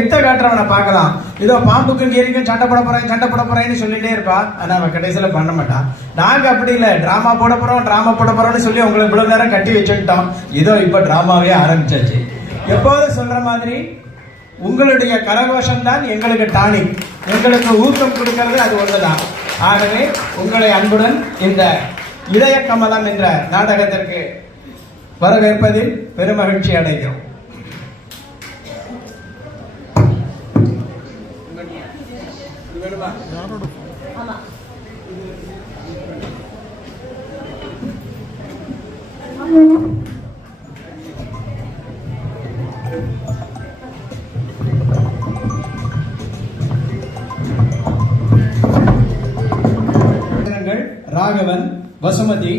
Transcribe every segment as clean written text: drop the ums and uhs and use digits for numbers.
வித்த காட்டுறவனை பார்க்கலாம். இதோ பாம்புக்கும் கீரிக்கும் சண்டை போட போறேன்னு சொல்லிட்டே இருப்பா. ஆனா அவன் கடைசியில பண்ண மாட்டான். நாங்க அப்படி இல்ல, டிராமா போட போறோம்னு சொல்லி உங்களை இவ்வளவு நேரம் கட்டி வச்சுட்டோம். இதோ இப்ப டிராமாவே ஆரம்பிச்சாச்சு. எப்போதும் சொல்ற மாதிரி உங்களுடைய கரகோஷம் தான் எங்களுக்கு டானிக், எங்களுக்கு ஊக்கம் கொடுக்கிறது அது ஒன்றுதான். ஆகவே உங்களை அன்புடன் இந்த இதய கமலம் என்ற நாடகத்திற்கு வரவேற்பதில் பெருமகிழ்ச்சி அடைகிறோம். ராகவன், வசுமதி,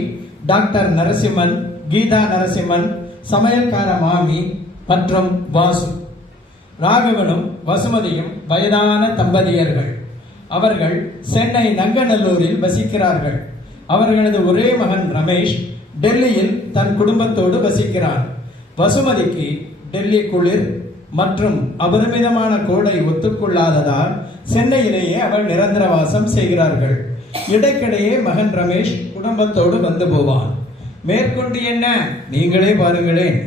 டாக்டர் நரசிம்மன், கீதா நரசிம்மன், சமையல்கார மாமி மற்றும் வாசு. ராகவனும் வசுமதியும் வயதான தம்பதியர்கள். அவர்கள் சென்னை நங்கநல்லூரில் வசிக்கிறார்கள். அவர்களது ஒரே மகன் ரமேஷ் டெல்லியில் தன் குடும்பத்தோடு வசிக்கிறார். வசுமதிக்கு டெல்லி குளிர் மற்றும் அபரிமிதமான கோடை ஒத்துக்கொள்ளாததால் சென்னையிலேயே அவள் நிரந்தர வாசம் செய்கிறார்கள். இடைக்கிடையே மகன் ரமேஷ் குடும்பத்தோடு வந்து போவான். மேற்கொண்டு என்ன நீங்களே பாருங்களேன்.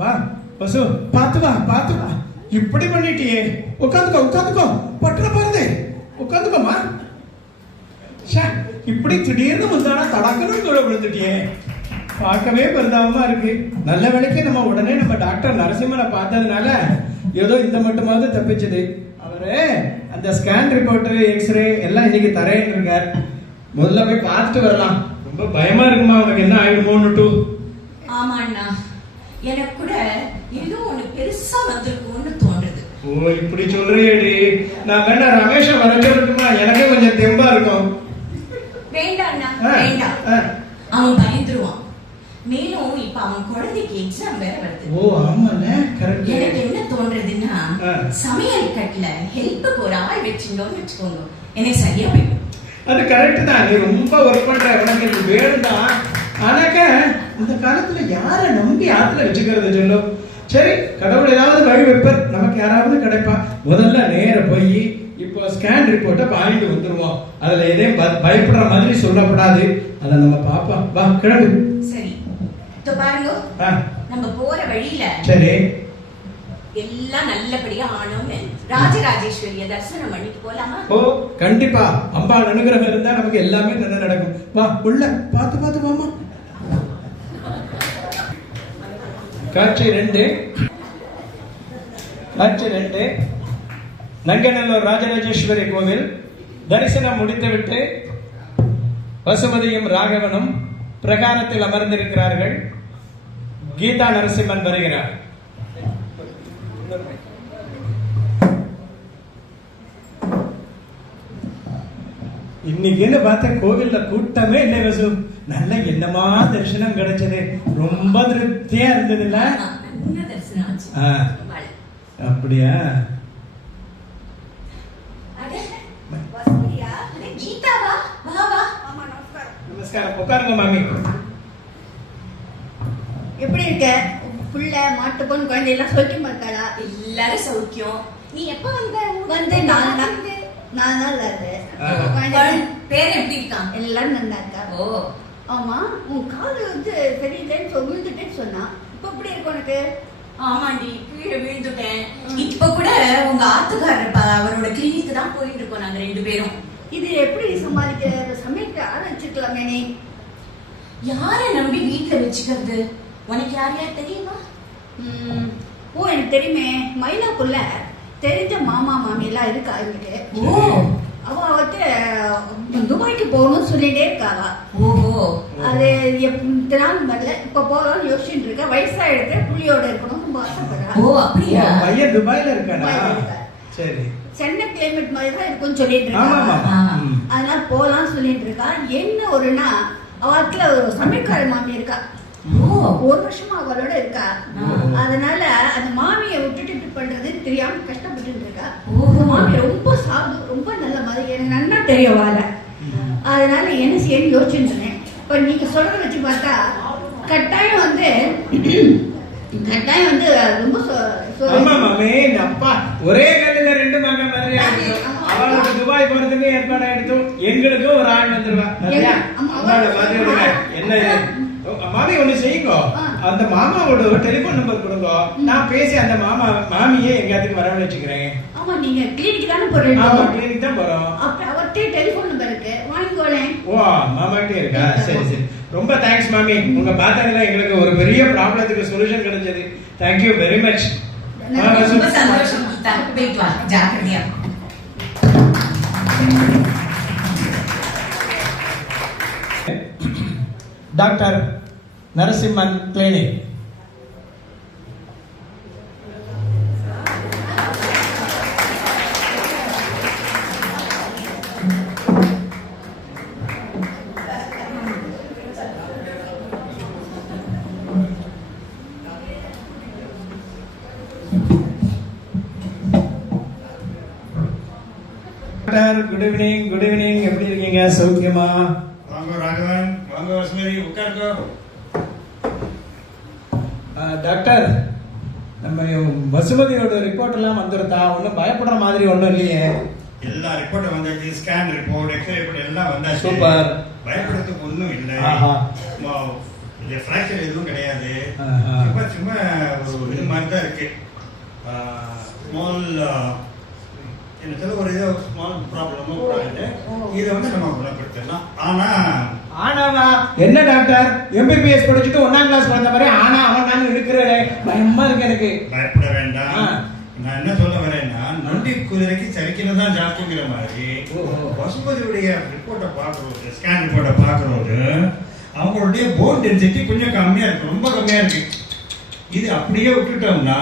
வா பசு, பாத்து வா. இப்படி பண்ணிட்டியே, உட்காந்துக்கோ. பட்டுற பாருங்க, உட்காந்துக்கோமா. இப்படி திடீர்னு முந்தானா தடக்கணும் தூர விழுந்துட்டியே. பார்க்கவே பரிதாபமா இருக்கு. நல்ல வேளைக்கு நம்ம உடனே நம்ம டாக்டர் நரசிம்மனை பார்த்ததுனால ஏதோ இந்த மட்டுமாவது தப்பிச்சது. அவரு அந்த ஸ்கேன் ரிப்போர்ட், எக்ஸ்ரே எல்லாம் இன்னைக்கு தரேன்னு இருக்கார். முதல்ல போய் பார்த்துட்டு வரலாம். ரொம்ப பயமா இருக்குமா, உனக்கு என்ன ஆயிடுமோன்னு. ஆமா அண்ணா, எனக்கு கூட ஏதோ ஒண்ணு பெருசா வந்திருக்கும்னு தோன்றுது. ஓ, இப்படி சொல்றியேடி. நான் வேணா ரமேஷ வர சொல்லட்டுமா? எனக்கே கொஞ்சம் தெம்பா இருக்கும். வேண்டாம் அண்ணா, வேண்டாம். அவன் பயந்துருவான். மேலும் இப்ப அவன் குழந்தைக்கு எக்ஸாம் வேற வருது. ஓ ஆமாண்ணே, கரெக்ட். எனக்கு என்ன தோன்றதுன்னா, சமையல் கட்டுல ஹெல்ப்புக்கு ஒரு ஆள் வச்சிருந்தோம்னு வச்சுக்கோங்க, எனக்கு சரியா போயிடும். அது கரெக்ட் தான். நீ ரொம்ப ஒர்க் பண்ற, உனக்கு இது வேணும்தான். ஆனாக்க இந்த காலத்துல யார நம்பி ஆத்துல வச்சுக்கிறது சொல்லு. சரி, கடவுள் ஏதாவது வழி வைப்பர், நமக்கு யாராவது கிடைப்பா. முதல்ல நேர போய் இப்போ ஸ்கேன் ரிப்போர்ட்டை வாங்கிட்டு வந்துருவோம். அதுல எதையும் பயப்படுற மாதிரி சொல்லக்கூடாது. அதை நம்ம பாப்போம். வா கிளம்பு. சரி, பாருங்க, நம்ம போற வழியில சரி எல்லாம் நல்லபடியா ஆனோம்னு ராஜராஜேஸ்வரிய தரிசனம் பண்ணிட்டு போலாமா? ஓ கண்டிப்பா. அம்பாள் அனுகிரகம் இருந்தா நமக்கு எல்லாமே நல்லா நடக்கும். வா உள்ள பார்த்து வாமா. காட்சி 2. நங்கநல்லூர் ராஜராஜேஸ்வரி கோவில் தரிசனம் முடித்துவிட்டு வசுமதியும் ராகவனும் பிரகாரத்தில் அமர்ந்திருக்கிறார்கள். கீதா நரசிம்மன் வருகிறார். இன்னைக்குன்னு பார்த்த கோவில்ல கூட்டமே இல்லை வசு. நல்ல என்னமா தரிசனம் கிடைச்சது. ரொம்ப திருப்தியா இருந்தது இல்ல? அப்படியா? நமஸ்காரம். உட்காருங்க மாமி. எப்படி இருக்க? புள்ள, மாட்டு பொண்ணு, குழந்தை எல்லாம் சௌக்கியமா இருக்காளா? எல்லாரும் சௌக்கியம். நீ எப்ப வந்த? 4 நாள் ஆகுது. பேர் எப்படி இருக்கான்? எல்லாரும் நல்லா இருக்கா. ஓ ஆமா, உன் காலு சரியில்லைன்னு விழுந்துட்டேன்னு சொன்னா, இப்ப எப்படி இருக்கு உனக்கு? ஆமாண்டி, கீழே விழுந்துட்டேன். இப்ப கூட உங்க ஆத்துக்காரர் அவரோட கிளினிக்கு தான் போயிட்டு இருக்கோம் நாங்க 2 பேரும். இது எப்படி சமாளிக்க? சமைக்க ஆரம்பிச்சுக்கலாமே. நீ யார நம்பி வீட்டுல வச்சுக்கிறது? உனக்கு யார் தெரியுமா? ஓ எனக்கு தெரியுமே. மயிலாப்பூர்ல தெரிஞ்ச மாமா மாமி எல்லாம் இருக்கா இருக்கு. அவ துபாய்க்கு போகணும்னு சொல்லிட்டே இருக்காவா. ஓஹோ, அது நாள் வரல. இப்ப போகலாம்னு யோசிச்சுட்டு இருக்க. வயசாயிடுது, புள்ளியோட இருக்கணும் ரொம்ப ஆசைப்படுறா. ஓ அப்படியா? பையன் துபாய்ல இருக்கானா? சரி, சென்னை கிளைமேட் மாதிரி தான் இருக்கும்னு சொல்லிட்டு இருக்கா. அதனால போகலாம்னு சொல்லிட்டு இருக்கா. என்ன ஒருனா, அவத்துல ஒரு சமையல்கார மாமி இருக்கா. 1 வருஷமா அவளோட இருக்கா. அதனால அந்த மாமியை விட்டுட்டு பண்றதுன்னு தெரியாம கஷ்டப்பட்டு இருக்கா. மாமி ரொம்ப சாது, ரொம்ப நல்ல மாதிரி, எனக்கு நல்லா தெரியும் வாழ. அதனால என்ன செய்யணும்னு யோசிச்சுருந்தேன். இப்ப நீங்க சொல்றத வச்சு பார்த்தா கட்டாயம் கட்டாயம் வந்து ரொம்ப ஆமா மாமி அப்பா ஒரே கல்லுல ரெண்டு மங்க மாதிரி ஆயிடுச்சு. அவளுக்கு துபாய் போறதுக்கு ஏற்பாடு ஆயிடுச்சு. எங்களுக்கும் ஒரு ஆள் வந்துருவா. சரியா? அவளோட மாதிரி இருங்க. என்ன இது? மாமி ஒண்ணு செய்யுங்க. அந்த மாமாவோட டெலிபோன் நம்பர் கொடுங்க. நான் பேசி அந்த மாமியே எங்கயாச்சும் வரவழைச்சுக்கிறேன். ஆமா நீங்க கிளினிக் தானே போறீங்க? ஆமா கிளினிக் தான் போறோம். அப்ப அவர்கிட்ட டெலிபோன் நம்பர் இருக்கு, வாங்கிக்கோளேன். ஓ மாமாட்டே இருக்கா? சரி சரி. ரொம்ப தேங்க்ஸ் மாமி. உங்க பார்த்தாங்களா எங்களுக்கு ஒரு பெரிய ப்ராப்ளத்துக்கு சொல்யூஷன் கிடைச்சது. Thank you very much. ரொம்ப சந்தோஷம். போயிட்டு வா, ஜாக்கிரதையா. Doctor Narasimhan clinic. Doctor good evening. Good evening. எப்படி இருக்கீங்க? சௌக்கியமா? வாங்க ராகவன், வாங்க வசுமதி, உட்காருங்க. டாக்டர் நம்ம வசுமதியோட ரிப்போர்ட் எல்லாம் வந்துருதா? ஒன்றும் பயப்படுற மாதிரி ஒன்றும் இல்லையே? எல்லா ரிப்போர்ட்டும் வந்தாச்சு, ஸ்கேன் ரிப்போர்ட், எக்ஸ்ரே ரிப்போர்ட் எல்லாம் வந்தாச்சு. சூப்பர். பயப்படுறதுக்கு ஒன்றும் இல்லை. இது ஃப்ராக்சர் எதுவும் கிடையாது. சும்மா ஒரு இது மாதிரி தான் இருக்கு. ஸ்மால் என்ன சொல்ல ஒரு இது ஸ்மால் ப்ராப்ளமும் இதை வந்து நம்ம குணப்படுத்தலாம். ஆனாவா என்ன டாக்டர்? எம்பிபிஎஸ் படிச்சுட்டு 1ஆம் கிளாஸ் வந்த மாதிரி ஆனா அவன் நான் இருக்கிறே பயமா இருக்கு எனக்கு. பயப்பட வேண்டாம். நான் என்ன சொல்ல வரேன்னா, நொண்டி குதிரைக்கு சரிக்கின்னு தான் ஜாஸ்திங்கிற மாதிரி பசுபதியுடைய ரிப்போர்ட்டை பார்க்கறது, ஸ்கேன் ரிப்போர்ட்டை பார்க்கறது, அவங்களுடைய போன் டென்சிட்டி கொஞ்சம் கம்மியா இருக்கு, ரொம்ப கம்மியா இருக்கு. இது அப்படியே விட்டுட்டோம்னா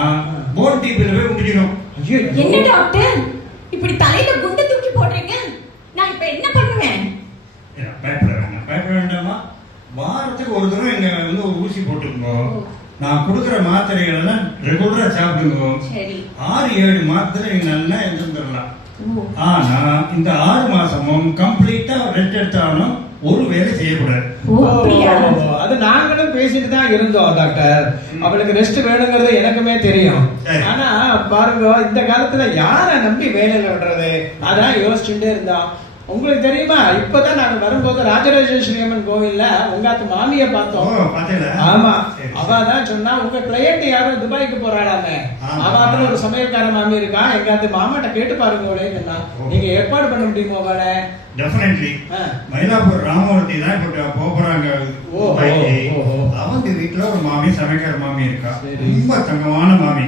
போன் டீப்ல போய் முடிஞ்சிடும். என்ன டாக்டர் இப்படி தலையில குண்டு தூக்கி போடுறீங்க? நான் இப்ப என்ன பண்ணுவேன்? பயப்பட வேண்டாம். பயப்பட வேண்டாமா? வாரத்துக்கு ஒரு தடவை இங்க வந்து ஒரு ஊசி போட்டுக்கோ. நான் கொடுக்குற மாத்திரைகள் எல்லாம் ரெகுலரா சாப்பிடுங்க. 6-7 மாத்திரை நீங்க நல்லா இருந்துடலாம். ஆனா இந்த 6 மாசமும் கம்ப்ளீட்டா ரெஸ்ட் எடுத்தாலும் ஒரு வேலை செய்யக்கூடாது. அது நாங்களும் பேசிட்டு தான் இருந்தோம் டாக்டர். அவளுக்கு ரெஸ்ட் வேணுங்கிறது எனக்குமே தெரியும். ஆனா பாருங்க, இந்த காலத்துல யார நம்பி வேலையில விடுறது? அதான் யோசிச்சுட்டே இருந்தோம். உங்களுக்கு தெரியுமா, இப்பதான் நாங்க வரும்போது ராஜராஜேஸ்வரி அம்மன் கோவில்ல உங்க மாமிய பார்த்தோம். ஆமா, அவதான் சொன்னா உங்க கிளையண்ட் யாரும் துபாய்க்கு போறாடாமே, அவாத்துல ஒரு சமையல்கார மாமி இருக்கா, எங்காத்து மாமாட்ட கேட்டு பாருங்க. நீங்க ஏற்பாடு பண்ண முடியுமா? அவளை டெஃபினெட்லி மயிலாப்பூர் ராமவர்த்தி தான் இப்ப போறாங்க. அவங்க வீட்டுல ஒரு மாமி, சமைக்கிற மாமி இருக்கா, ரொம்ப தங்கமான மாமி.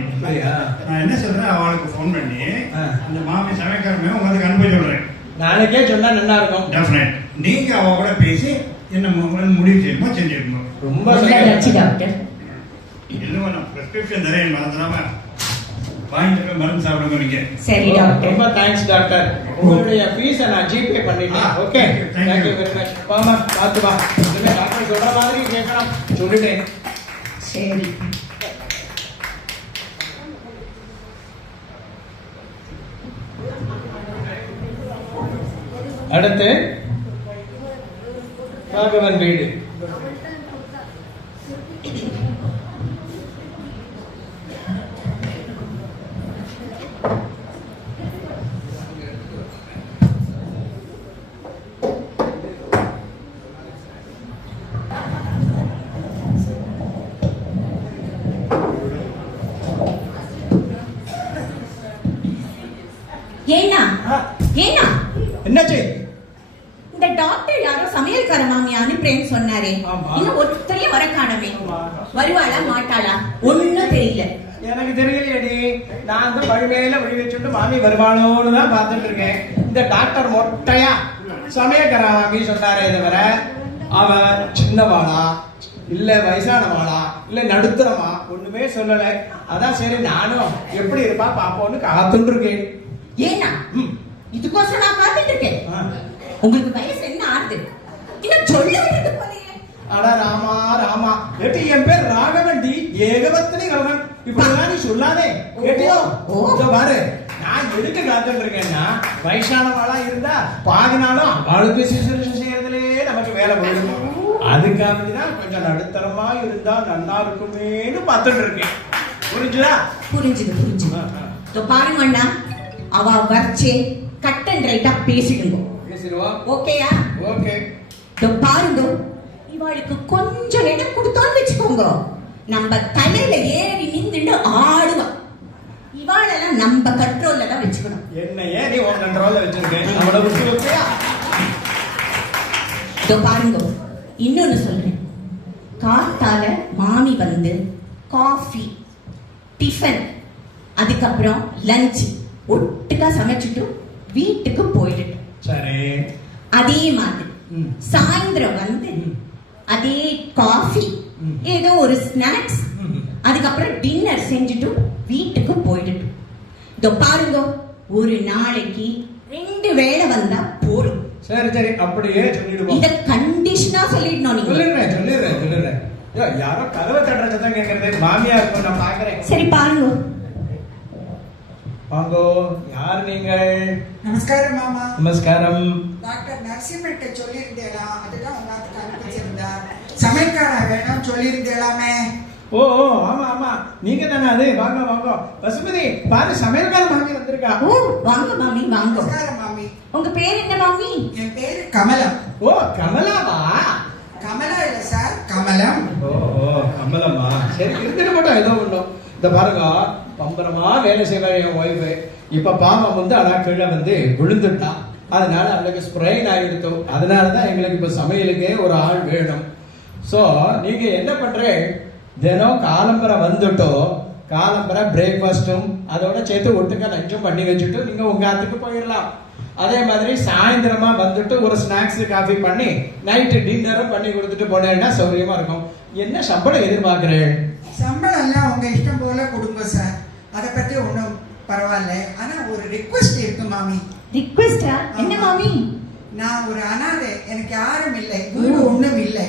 நான் என்ன சொல்றேன், அவளுக்கு போன் பண்ணி அந்த மாமி சமைக்கிற உங்களுக்கு அனுப்பி சொல்றேன். நாளைக்கே சொன்னா நல்லா இருக்கும். டெஃபினெட். நீங்க அவ கூட பேசி என்ன முடிவு செய்யுமோ செஞ்சிருக்கணும். ரொம்ப டாக்டர். இல்ல நான் பிரிஸ்கிரிப்ஷன் தரேன், மறந்துடாம வாங்கிட்டு மருந்து சாப்பிடுங்க நீங்க. சரி டாக்டர். ரொம்ப தேங்க்ஸ் டாக்டர். உங்களுடைய ஃபீஸை நான் ஜிபே பண்ணிட்டேன். Okay, thank you very much. வாமா, பார்த்து வா. இனிமே டாக்டர் சொல்ற மாதிரி கேட்கணும் சொல்லிட்டேன். சரி. அடுத்து ராகவன் வீடு. ஏன்னா என்னாச்சு? இந்த டாக்டர் யாரோ சமையல்கார மாமி அனுப்புறேன்னு சொன்னாரே, இன்னும் ஒருத்தரையும் வர காணவே. வருவாளா மாட்டாளா ஒன்னும் தெரியல. எனக்கு தெரியலையடி. நான் தான் வழிமையில வழி வச்சுட்டு மாமி வருவாளோன்னு தான் பார்த்துட்டு இருக்கேன். இந்த டாக்டர் மொட்டையா சமையல்கார மாமி சொன்னாரே தவிர அவ சின்னவாளா இல்ல வயசானவாளா இல்ல நடுத்தரமா ஒண்ணுமே சொல்லல. அதான் சரி நானும் எப்படி இருப்பா பாப்போன்னு காத்துட்டு இருக்கேன். ஏன்னா இதுக்கோசம் நான் காத்துட்டு இருக்கேன். உங்களுக்கு வயசு என்ன ஆகுது? இன்னும் சொல்ல வேண்டியது போலயே. அட ராமா ராமா, ஏட்டி என் பேர் ராகவன் டி, ஏகவத்தனி கலவன். இப்படிலாம் நீ சொல்லாதே கேட்டியோ? பாரு, நான் எதுக்கு காத்துட்டு இருக்கேன்னா, வயசானவாளா இருந்தா பாதி நாளும் அவளுக்கு செய்யறதுலயே நமக்கு வேலை போயிடும். அதுக்காகதான் கொஞ்சம் நடுத்தரமா இருந்தா நல்லா இருக்குமேன்னு பார்த்துட்டு இருக்கேன். புரிஞ்சுதா? புரிஞ்சுது. இதோ பாருங்க அண்ணா, அவ வர்ச்சே கட் அண்ட் ரைட்டா பேசிடுங்க. பேசிடுவா. ஓகேயா? ஓகே. இதோ பாருங்க, இவாளுக்கு கொஞ்சம் இடம் கொடுத்தோன்னு வச்சுக்கோங்க, நம்ம தலையில ஏறி நின்றுட்டு ஆடுவா. இவாளெல்லாம் நம்ம கண்ட்ரோல்ல தான் வச்சுக்கணும். என்ன ஏன் நீ உன் கண்ட்ரோல்ல வச்சிருக்கேன்? அவளை விட்டு வைப்பியா? இதோ பாருங்க, இன்னொன்னு சொல்றேன். காத்தால மாமி வந்து காஃபி, டிஃபன், அதுக்கப்புறம் லஞ்ச் ஒட்டுக்கா சமைச்சிட்டு வீட்டுக்கு போயிட்டு, சரி, அதே மாதிரி சாயந்தரம் வந்து அதே காஃபி, ஏதோ ஒரு ஸ்நாக்ஸ், அதுக்கப்புறம் டின்னர் செஞ்சுட்டு வீட்டுக்கு போயிட்டு. இதோ பாருங்க, ஒரு நாளைக்கு 2 வேளை வந்தா போடும். சரி சரி, அப்படியே சொல்லிடுவோம். இத கண்டிஷனா சொல்லிடணும் நீங்க. சொல்லிடுறேன். யாரோ கதவை தட்டுறதான் கேட்கறது. மாமியா இருக்கும், நான் பாக்குறேன். சரி பாருங்க. வாங்கோ, யார் நீங்கள்? நமஸ்காரம் மாமா. நமஸ்காரம். டாக்டர் நரசிம்மன்ட்ட சொல்லியிருந்தேனா? அதுதான் உங்களுக்கு அனுப்பிச்சிருந்தா. சமையல்கார வேணும் சொல்லியிருந்தேலாமே. ஓ ஆமா, நீங்க தானே அது? வாங்க. பசுமதி, பாரு, சமையல்கார மாமி வந்திருக்கா. ஓ வாங்க மாமி, வாங்க. நமஸ்காரம் மாமி. உங்க பேர் என்ன மாமி? என் பேரு கமலம். ஓ கமலாவா? கமலா இல்ல சார், கமலம். ஓ கமலமா? சரி, இருந்துட்டு மட்டும் ஏதோ ஒண்ணும். இந்த பாருங்க, பம்பரமா வேலை செய்வார் என் ஒய்ஃபு. இப்ப பாவம் வந்து அடா கீழே வந்து விழுந்துட்டான். அதனால அவளுக்கு ஸ்ப்ரெயின் ஆகிடுத்தோம். அதனாலதான் எங்களுக்கு இப்ப சமையலுக்கே ஒரு ஆள் வேணும். சோ நீங்க என்ன பண்றேன், தினம் காலம்பரை வந்துட்டோ, காலம்பரை பிரேக்ஃபாஸ்டும் அதோட சேர்த்து ஒட்டுக்க லஞ்சும் பண்ணி வச்சுட்டு நீங்க உங்க ஆத்துக்கு போயிடலாம். அதே மாதிரி சாயந்தரமா வந்துட்டு ஒரு ஸ்நாக்ஸ் காஃபி பண்ணி நைட்டு டின்னரும் பண்ணி கொடுத்துட்டு போனேன்னா சௌரியமா இருக்கும். என்ன சம்பளம் எதிர்பார்க்கிறேன்? சம்பளம் எல்லாம் உங்க இஷ்டம் போல கொடுங்க சார், அதை பத்தி ஒண்ணும் பரவாயில்ல. ஆனா ஒரு ரிக்வெஸ்ட் இருக்கு மாமி. ரிக்வெஸ்டா? என்ன மாமி? நான் ஒரு அனாதை, எனக்கு யாரும் இல்லை, வீடு ஒண்ணும் இல்லை.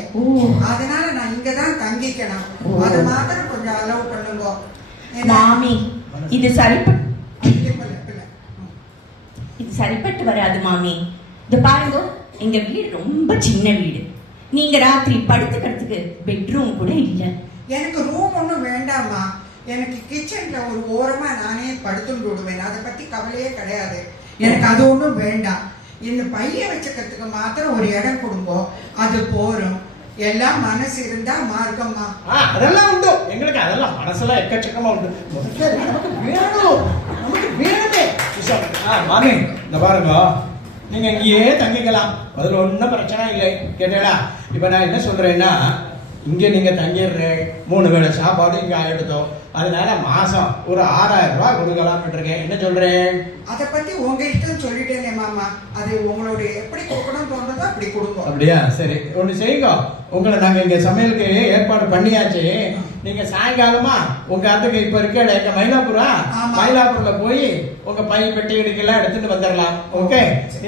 அதனால நான் இங்கதான் தங்கிக்கணும். அது மாத்திரம் கொஞ்சம் அலோவ் பண்ணுங்க மாமி. இது சரிப்பட்டு இல்ல. இது சரிப்பட்டு வராது மாமி. இது பாருங்க, எங்க வீடு ரொம்ப சின்ன வீடு. நீங்க ராத்திரி படுத்துக்கிறதுக்கு பெட்ரூம் கூட இல்ல. எனக்கு ரூம் ஒன்றும் வேண்டாமா. எனக்கு கிச்சன்ல ஒரு ஓரமா நானே படுத்துட்டு விடுவேன். அதை பத்தி கவலையே கிடையாது. எனக்கு அது ஒன்றும் வேண்டாம். இந்த பைய வச்சுக்கிறதுக்கு மாத்திரம் ஒரு இடம் கொடுங்க, அது போறோம். எல்லாம் மனசு இருந்தா மார்க்கம்மா. அதெல்லாம் உண்டு எங்களுக்கு, அதெல்லாம் மனசுலாம் எக்கச்சக்கமா உண்டு. நமக்கு வேணுமே. மாமி, இந்த பாருங்க, நீங்க இங்கேயே தங்கிக்கலாம், அதுல ஒன்னும் பிரச்சனை இல்லை. கேட்டா இப்ப நான் என்ன சொல்றேன்னா, இங்க நீங்க தங்கிடுறேன், 3 வேளை சாப்பாடு இங்க ஆயிடுதோ, அதனால மாசம் ஒரு 6000 ரூபாய் கொடுக்கலாம் இருக்கேன். என்ன சொல்றேன்? அதை பத்தி உங்க இஷ்டம் சொல்லிட்டேனே மாமா. அது உங்களுடைய எப்படி கொடுக்கணும் தோன்றதோ அப்படி கொடுங்க. அப்படியா? சரி, ஒண்ணு செய்யுங்க. உங்களை நாங்க இங்க சமையலுக்கு ஏற்பாடு பண்ணியாச்சு. நீங்க சாயங்காலமா உங்க அதுக்கு இப்ப இருக்க எங்க மயிலாப்பூர்ல போய் உங்க பை பெட்டி இடிக்கெல்லாம் எடுத்துட்டு வந்துடலாம். ஓகே,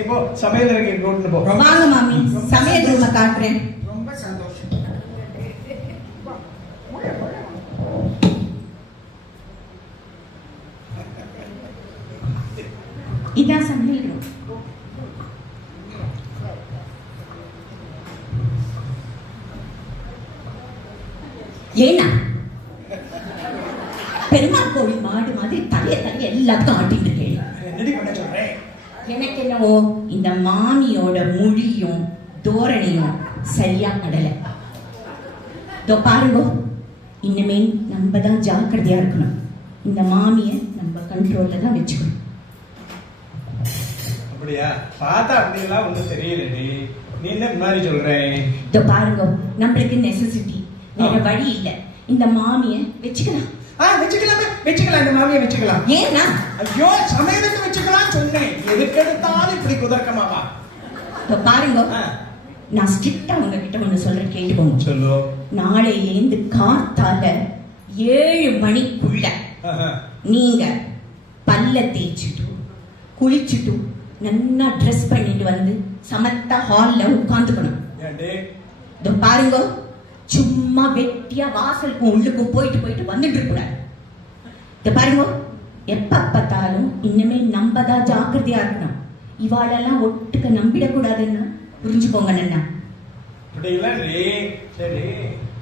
இப்போ சமையல் இருக்கு, கூட்டிட்டு போ. வாங்க மாமி, சமையல் ரூம காட்டுறேன். ரொம்ப சந்தோஷம். இதான் சமையல் ரூம். ஏன்னா பெருமாள் கோவில் மாடு மாதிரி தலைய எல்லாத்துக்கும் ஆட்டிட்டு இருக்கேன். என்னடி பண்ண சொல்றேன்? எனக்கு என்னவோ இந்த மாமியோட மொழியும் தோரணையும் சரியா படல. இதோ பாருங்க, இனிமே நம்ம தான் ஜாக்கிரதையா இருக்கணும். இந்த மாமிய நம்ம கண்ட்ரோல்ல தான் வச்சுக்கணும். அப்படியா? பார்த்தா அப்படியெல்லாம் ஒண்ணும் தெரியலடி. நீ என்ன மாதிரி சொல்றேன்? இதோ பாருங்க, நம்மளுக்கு நெசசிட்டி, வேற வழி இல்ல. இந்த மாமிய வச்சுக்கலாம். வச்சுக்கலாம், இந்த மாமியை வச்சுக்கலாம். ஏன்னா ஐயோ, சமையலுக்கு வச்சுக்கலாம் சொன்னேன். எதுக்கு எடுத்தாலும் இப்படி குதர்க்கமாவா? இதோ பாருங்க, நான் ஸ்ட்ரிக்டா உங்ககிட்ட ஒண்ணு சொல்றேன், கேட்டுக்கோங்க. சொல்லு. நாளையிலேந்து காத்தால 7 மணிக்குள்ள நீங்க பல்ல தேய்ச்சிட்டு குளிச்சுட்டு நல்லா ட்ரெஸ் பண்ணிட்டு வந்து சமத்தா ஹால்ல உட்கார்ந்துக்கணும். இதோ பாருங்க, சும்மா வெட்டியா வாசலுக்கும் உள்ளுக்கும் போயிட்டு வந்துட்டு இருக்கூடாது. இதோ பாருங்க, எப்ப பார்த்தாலும் இனிமே நம்ம தான் ஜாக்கிரதையா இருக்கணும். இவாளெல்லாம் ஒட்டுக்க நம்பிடக்கூடாதுன்னு புரிஞ்சுக்கோங்க. நன்னா இப்படி எல்லாம் நீ சரி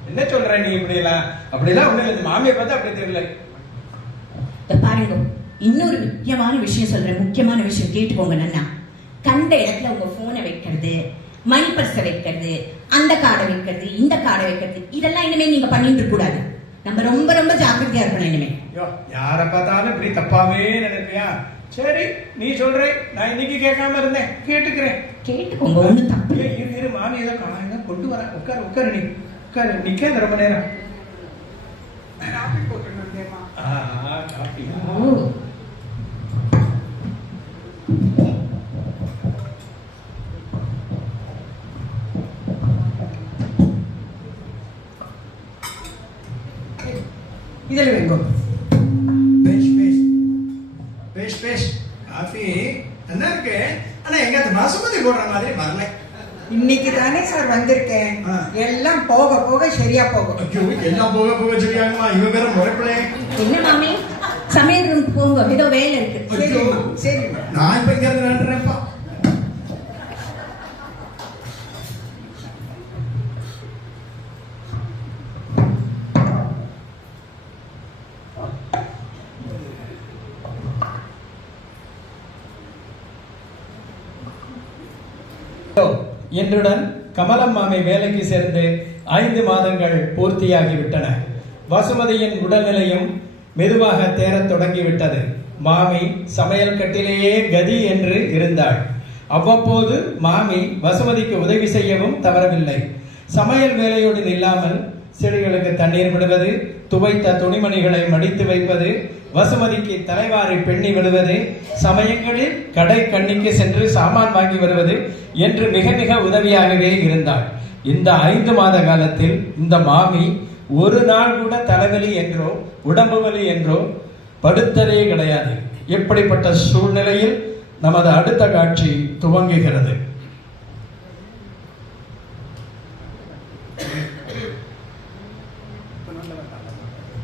என்ன சொல்ற நீ இப்படி எல்லாம் அப்படிலாம் ஒண்ணு இல்லை. இந்த மாமியை பார்த்தா அப்படி தெரியல. பாருங்க, இன்னொரு முக்கியமான விஷயம் சொல்றேன். முக்கியமான விஷயம் கேட்டுக்கோங்க நன்னா. கண்ட இடத்துல உங்க போனை வைக்கிறது, மணி பர்ஸை வைக்கிறது, அந்த கார்டை வைக்கிறது, இந்த கார்டை வைக்கிறது, இதெல்லாம் இனிமே நீங்க பண்ணிட்டு இருக்க கூடாது. நம்ம ரொம்ப ரொம்ப ஜாக்கிரதையா இருக்கணும் இனிமே. யார பார்த்தாலும் இப்படி தப்பாவே நினைப்பியா? சரி நீ சொல்ற, நான் இன்னைக்கு கேட்காம இருந்தேன், கேட்டுக்கிறேன். கேட்டுக்கோங்க, ஒண்ணு தப்பு. இரு மாமி ஏதோ காணாங்க, கொண்டு வர. உட்காரு நீ உட்காரு, நிக்காத ரொம்ப நேரம். காபி போட்டு வந்தேம்மா. காப்பியா? இதுல வைங்கோ. பேஷ் காஃபி நல்லா இருக்கு. ஆனா எங்க அந்த பாசுமதி போடுற மாதிரி வரல. இன்னைக்கு தானே சார் வந்திருக்கேன். எல்லாம் போக போக சரியா போகும். எல்லாம் போக போக சரியாகுமா? இவ வேற முறைப்பிள்ளை. என்ன மாமி, சமையல் ரூமுக்கு போங்க, ஏதோ வேலை இருக்கு. சரி, நான் இப்ப இங்க இருந்து நன்றேன்ப்பா. இன்றுடன் கமலம் மாமி வேலைக்கு சேர்ந்து 5 மாதங்கள் பூர்த்தியாகிவிட்டன. வசுமதியின் உடல்நிலையும் மெதுவாக தேரத் தொடங்கிவிட்டது. மாமி சமையல் கட்டிலேயே கதி என்று இருந்தாள். அவ்வப்போது மாமி வசுமதிக்கு உதவி செய்யவும் தவறவில்லை. சமையல் வேலையோடு நில்லாமல் செடிகளுக்கு தண்ணீர் விடுவது, துவைத்த துணிமணிகளை மடித்து வைப்பது, வசுமதிக்கு தலைவாரி பெண்ணி விடுவது, சமயங்களில் கடை கண்ணிக்கு சென்று சாமான் வாங்கி வருவது என்று மிக மிக உதவியாகவே இருந்தாள். இந்த 5 மாத காலத்தில் இந்த மாமி ஒரு நாள் கூட தலைவலி என்றோ உடம்பு வலி என்றோ படுத்ததே கிடையாது. எப்படிப்பட்ட சூழ்நிலையில் நமது அடுத்த காட்சி துவங்குகிறது.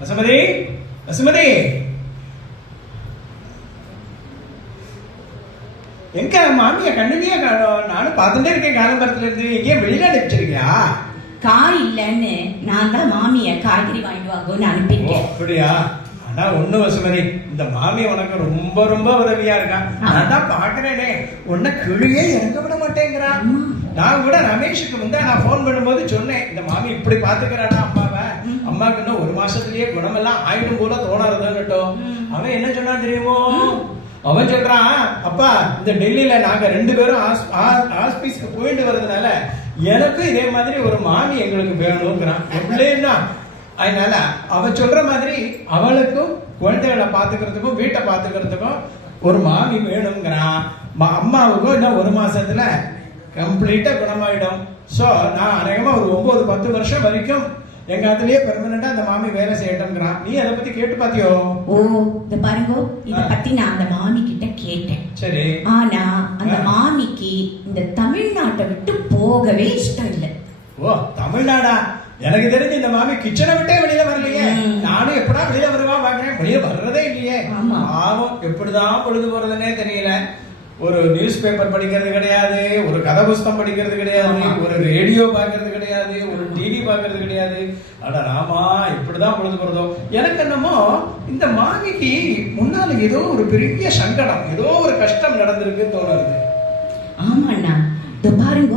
வசுமதி, வசுமதி, எங்க மாமியா கண்ணுலயே காணோம்? நானும் பார்த்துட்டே இருக்கேன் காலம்பரத்துல இருந்து. எங்கேயும் வெளிநாடு வச்சிருக்கியா? காய் இல்லன்னு நான் தான் மாமிய காய்கறி வாங்கிட்டு வாங்கன்னு அனுப்பிட்டேன். அப்படியா? ஆனா ஒண்ணு வசுமதி, இந்த மாமி உனக்கு ரொம்ப ரொம்ப உதவியா இருக்கா. நான் தான் பாக்குறேனே, உன்னை கிளியே இறங்க விட மாட்டேங்கிறா. நான் கூட ரமேஷுக்கு நான் போன் பண்ணும்போது சொன்னேன், இந்த மாமி இப்படி பாத்துக்கிறாடா அம்மாவை, அம்மாக்கு இன்னும் 1 மாசத்துலயே குணமெல்லாம் ஆயிடும் போல தோணாதுன்னுட்டோம். அவன் என்ன சொன்னான் தெரியுமோ? அவன் சொல்றான், அப்பா இந்த டெல்லியில நாங்க 2 பேரும் ஆஸ்பீஸ்க்கு போயிட்டு வர்றதுனால எனக்கும் இதே மாதிரி ஒரு மாமி எங்களுக்கு வேணும்ங்கிறான். எப்படின்னா அதனால அவன் சொல்ற மாதிரி அவளுக்கும் குழந்தைகளை பாத்துக்கிறதுக்கும் வீட்டை பாத்துக்கிறதுக்கும் ஒரு மாமி வேணுங்கிறான். அம்மாவுக்கும் இன்னும் 1 மாசத்துல கம்ப்ளீட்டா குணமாயிடும். சோ நான் அநேகமா ஒரு 9-10 வருஷம் வரைக்கும் எங்க அதுலயே பெர்மனண்டா அந்த மாமி வேலை செய்யட்டும்ங்கிறான். நீ அதை பத்தி கேட்டு பாத்தியோ? ஓ, இத பாருங்க, இத பத்தி நான் அந்த மாமி கிட்ட கேட்டேன். சரி. ஆனா அந்த மாமிக்கு இந்த தமிழ்நாட்டை விட்டு போகவே இஷ்டம் இல்லை. ஓ, தமிழ்நாடா? எனக்கு தெரிஞ்சு இந்த மாமி கிச்சனை விட்டே வெளியில வரலையே. நானும் எப்படா வெளியில வருவா பாக்குறேன், வெளியில வர்றதே இல்லையே. ஆமாம், எப்படிதான் பொழுது போறதுன்னே தெரியல. ஒரு நியூஸ் பேப்பர் படிக்கிறது கிடையாது, ஒரு கதை புஸ்தகம் படிக்கிறது கிடையாது, ஒரு ரேடியோ பாக்குறது கிடையாது, ஒரு டிவி பாக்குறது கிடையாது. அட ராமா, இப்படிதான் பொழுது போறதோ. எனக்கு என்னமோ இந்த மாமிக்கு முன்னால ஏதோ ஒரு பெரிய சங்கடம், ஏதோ ஒரு கஷ்டம் நடந்திருக்கு தோணுது. ஆமாண்ணா, இதோ பாருங்க,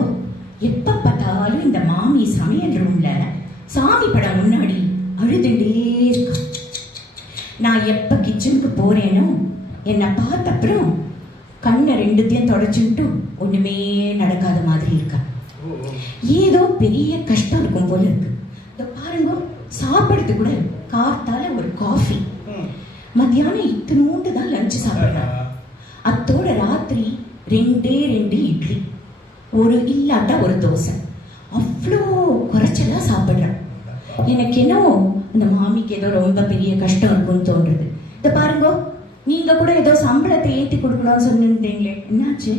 எப்ப பார்த்தாலும் இந்த மாமி சமையல் ரூம்ல சாமி படம் முன்னாடி அழுதுண்டே இருக்கா. நான் எப்ப கிச்சனுக்கு போறேனோ என்ன பார்த்த அப்புறம் கண்ணை 2த்தையும் தொடச்சுட்டு ஒண்ணுமே நடக்காத மாதிரி இருக்கா. ஏதோ பெரிய கஷ்டம் இருக்கும் போல இருக்கு. இத பாருங்க, சாப்பிடுறது கூட காத்தால ஒரு காஃபி, மத்தியானம் இத்தினோண்டு தான் லஞ்ச் சாப்பிடுறா. அத்தோட ராத்திரி 2 இட்லி, ஒரு இல்லாட்டா ஒரு தோசை, அவ்வளோ குறைச்சலா சாப்பிடுறா. எனக்கு என்னவோ அந்த மாமிக்கு ஏதோ ரொம்ப பெரிய கஷ்டம் இருக்கும்னு தோன்றுது. இத பாருங்க, நீங்க கூட ஏதோ சம்பளத்தை ஏத்தி கொடுக்கணும்னு சொன்னீங்களே, என்னாச்சு?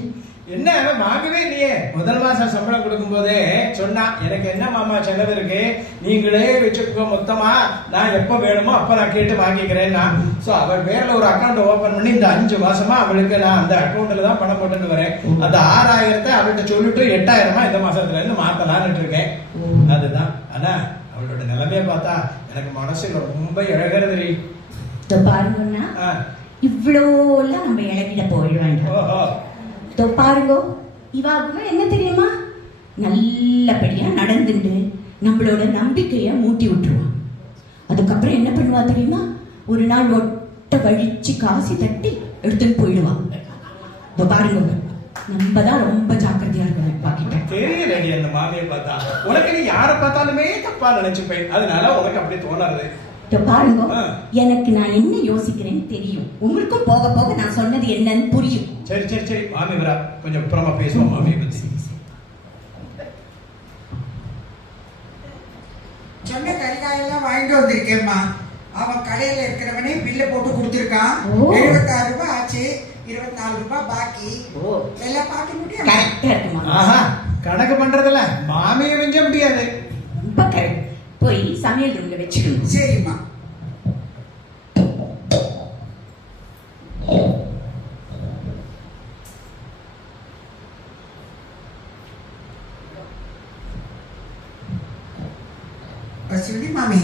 என்ன வாங்கவே இல்லையே? முதல் மாசம் சம்பளம் கொடுக்கும் போதே சொன்னா, எனக்கு என்ன மாமா செலவு இருக்கு, நீங்களே வச்சுக்கோ மொத்தமா, நான் எப்ப வேணுமோ அப்ப நான் கேட்டு வாங்கிக்கிறேன்னா. சோ அவள் பேர்ல ஒரு அக்கௌண்ட் ஓபன் பண்ணி இந்த 5 மாசமா அவளுக்கு நான் அந்த அக்கௌண்ட்ல தான் பணம் போட்டுட்டு வரேன். அந்த 6000 அவள்கிட்ட சொல்லிட்டு 8000 இந்த மாசத்துல இருந்து மாத்தலான்னு இருக்கேன். அதுதான். ஆனா அவளோட நிலைமைய பார்த்தா எனக்கு மனசுல ரொம்ப இழகிறது. பாருங்கன்னா இவ்வளோலாம் நம்ம இழக்கிட போயிட வேண்டாம். பாருங்க, இவாகுமே என்ன தெரியுமா, நல்லபடியா நடந்துட்டு நம்மளோட நம்பிக்கைய மூட்டி விட்டுருவான். அதுக்கப்புறம் என்ன பண்ணுவா தெரியுமா, ஒரு நாள் ஒட்ட வழிச்சு காசி தட்டி எடுத்துன்னு போயிடுவான். பாருங்க, நம்ம தான் ரொம்ப ஜாக்கிரதையா இருக்கணும். பாக்கிட்ட தெரியலடி அந்த மாமியை பார்த்தா, உனக்கு நீ யாரை பார்த்தாலுமே தப்பா நினைச்சுப்பேன். அதனால உனக்கு அப்படி தோணாது. பாருங்க, எனக்கு நான் என்ன யோசிக்கிறேன்னு தெரியும். உங்களுக்கும் போக போக நான் சொன்னது என்னன்னு புரியும். சரி சரி சரி, மாமி வரா, கொஞ்சம் அப்புறமா பேசுவோம் மாமியை பத்தி. சொன்ன கறிகாயெல்லாம் வாங்கிட்டு வந்திருக்கேம்மா. அவன் கடையில இருக்கிறவனே பில்ல போட்டு கொடுத்துருக்கான். 76 ரூபாய் ஆச்சு, 24 ரூபாய் பாக்கி. எல்லாம் பார்க்க முடியும். கரெக்டா இருக்குமா? ஆஹா, கணக்கு பண்றதுல மாமியை மிஞ்ச முடியாது. ரொம்ப கரெக்ட். போய் சமையல் ரூம்ல வச்சிடுங்க. சரிம்மா. சொல்லி மாமி,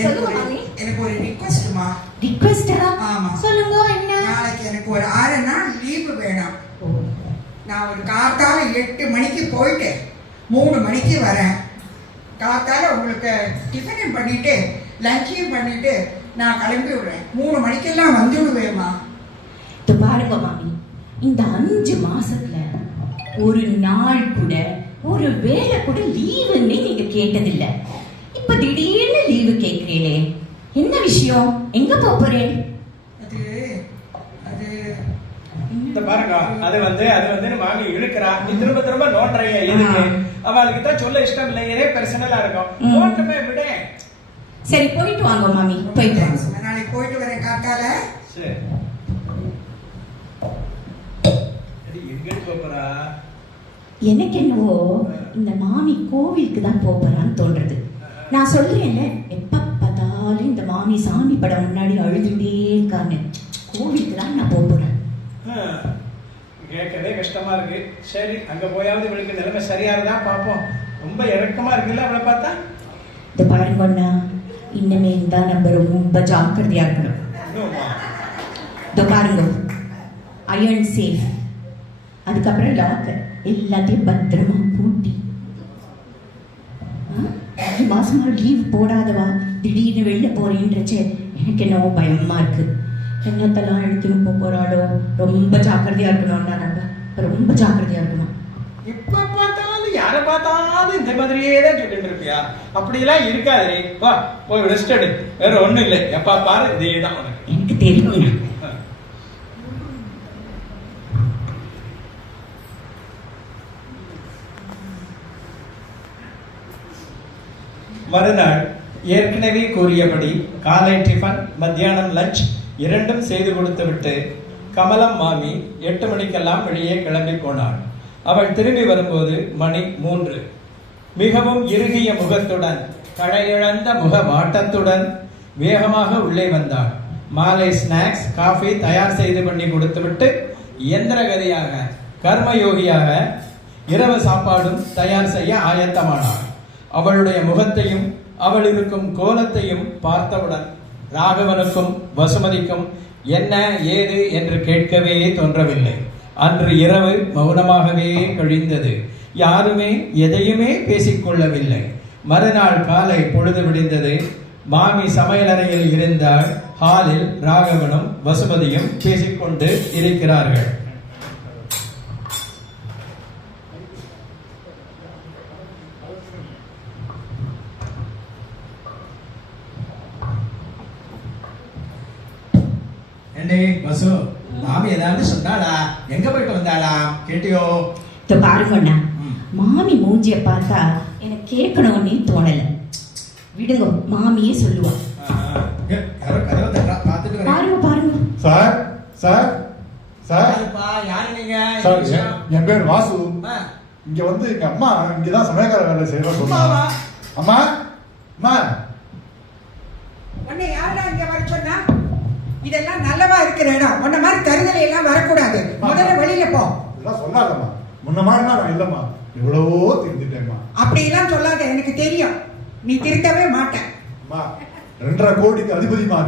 எனக்கு ஒரு ரிக்வெஸ்ட்மா. ரிக்வெஸ்டா? ஆமா, சொல்லுங்க. என்ன? நாளைக்கு எனக்கு ஒரு 6 நாள் லீவு வேணும். நான் ஒரு காத்தால 8 மணிக்கு போயிட்டு 3 மணிக்கு வரேன். காத்தால உங்களுக்கு டிஃபனும் பண்ணிட்டு லஞ்சையும் பண்ணிட்டு நான் கிளம்பி விடுறேன். 3 மணிக்கெல்லாம் வந்துடுவேம்மா. பாருங்க மாமி, இந்த 5 மாசத்துல ஒரு நாள் கூட ஒரு வேளை கூட லீவுன்னு நீங்க கேட்டதில்ல. இப்ப திடீர்னு லீவு கேட்கிறீங்களே, என்ன விஷயம்? எங்க போறேன்? அது அது இந்த பாருங்க, அது வந்து மாமி இழுக்கிறா. நீ திரும்ப திரும்ப நோண்டுறீங்க. எதுக்கு? அவளுக்கு தான் சொல்ல இஷ்டம் இல்லையே, பர்சனலா இருக்கும். நோண்டுமே விட. சரி, போயிட்டு வாங்க மாமி, போயிட்டு வாங்க. நாளைக்கு போயிட்டு வரேன் காத்தால. சரி. எங்க போறா? எனக்கு என்னவோ இந்த மாமி கோவிலுக்கு தான் போறான்னு தோன்றது. நான் சொல்றேன்ல, எப்ப பார்த்தாலும் இந்த மாமி சாமி படம் முன்னாடி அழுதுட்டே இருக்கான்னு. கோவிலுக்கு தான் நான் போறேன். கேட்கவே கஷ்டமா இருக்கு. சரி, அங்க போயாவது இவளுக்கு நிலைமை சரியா இருந்தா பாப்போம். ரொம்ப இறக்கமா இருக்குல்ல அவளை பார்த்தா. இந்த பாருங்கண்ணா, இன்னமே தான் நம்ம ரொம்ப ஜாக்கிரதையா இருக்கணும். இந்த பாருங்க, அயர்ன் சேஃப், அதுக்கப்புறம் லாக்கர் எல்லாத்தையும் பத்திரமா பூட்டி. 2 மாசமா லீவ் போடாதவா திடீர்னு வெளில போறேன்றச்சே எனக்கு என்னவோ பயமா இருக்கு. என்னத்தெல்லாம் எடுத்துன்னு போறாளோ. ரொம்ப ஜாக்கிரதையா இருக்கணும்னா, நம்ம ரொம்ப ஜாக்கிரதையா இருக்கணும். இப்ப பார்த்தாலும் யாரை பார்த்தாலும் இந்த மாதிரியே தான் சொல்லிட்டு இருப்பியா? அப்படி எல்லாம் இருக்காது. வா, போய் ரெஸ்ட் எடு. வேற ஒண்ணும் இல்லை. எப்பா பாரு இதே தான் உனக்கு. எனக்கு தெரியும். மறுநாள் ஏற்கனவே கூறியபடி காலை டிஃபன், மத்தியானம் லஞ்ச் இரண்டும் செய்து கொடுத்து விட்டு கமலம் மாமி 8 மணிக்கெல்லாம் வெளியே கிளம்பி போனாள். அவள் திரும்பி வரும்போது மணி 3. மிகவும் இறுகிய முகத்துடன், களையிழந்த முக வாட்டத்துடன் வேகமாக உள்ளே வந்தாள். மாலை ஸ்நாக்ஸ், காஃபி தயார் செய்து பண்ணி கொடுத்துவிட்டு இயந்திரகதியாக, கர்மயோகியாக இரவு சாப்பாடும் தயார் செய்ய ஆயத்தமானாள். அவளுடைய முகத்தையும் அவள் இருக்கும் கோலத்தையும் பார்த்தவுடன் ராகவனுக்கும் வசுமதிக்கும் என்ன ஏது என்று கேட்கவே தோன்றவில்லை. அன்று இரவு மௌனமாகவே கழிந்தது. யாருமே எதையுமே பேசிக்கொள்ளவில்லை. மறுநாள் காலை பொழுது விடிந்தது. மாமி சமையலறையில் இருந்தால் ஹாலில் ராகவனும் வசுமதியும் பேசிக்கொண்டு இருக்கிறார்கள். வசு, மாமி ஏதாவது சொன்னாளா? எங்க போயிட்டு வந்தாளா? கேட்டியோ? பாருங்கண்ணா, மாமி மூஞ்சிய பார்த்தா எனக்கு கேட்கணும்னு தோணல. விடுங்க, மாமியே சொல்லுவா. பாருங்க பாருங்க. சார் சார் சார், யாரு நீங்க? சார் என் பேர் வாசு. ஆ. இங்க வந்து எங்க அம்மா இங்கதான் சமயக்கார வேலை செய்யறதா சொன்னாங்க. அம்மாவா? அம்மா அம்மா உன்னை யாரா இங்க வர சொன்னா? இதெல்லாம் நல்லவா இருக்கிற இடம். உன்ன மாதிரி தருதலை எல்லாம் வரக்கூடாது. முதல்ல வெளியில போ. இதெல்லாம் சொல்லாதம்மா. முன்ன மாதிரினா நான் இல்லம்மா. எவ்வளவோ திருந்துட்டேம்மா. அப்படி எல்லாம் சொல்லாத, எனக்கு தெரியும் நீ திருத்தவே மாட்ட. அம்மா 2.5 கோடிக்கு அதிபதிமா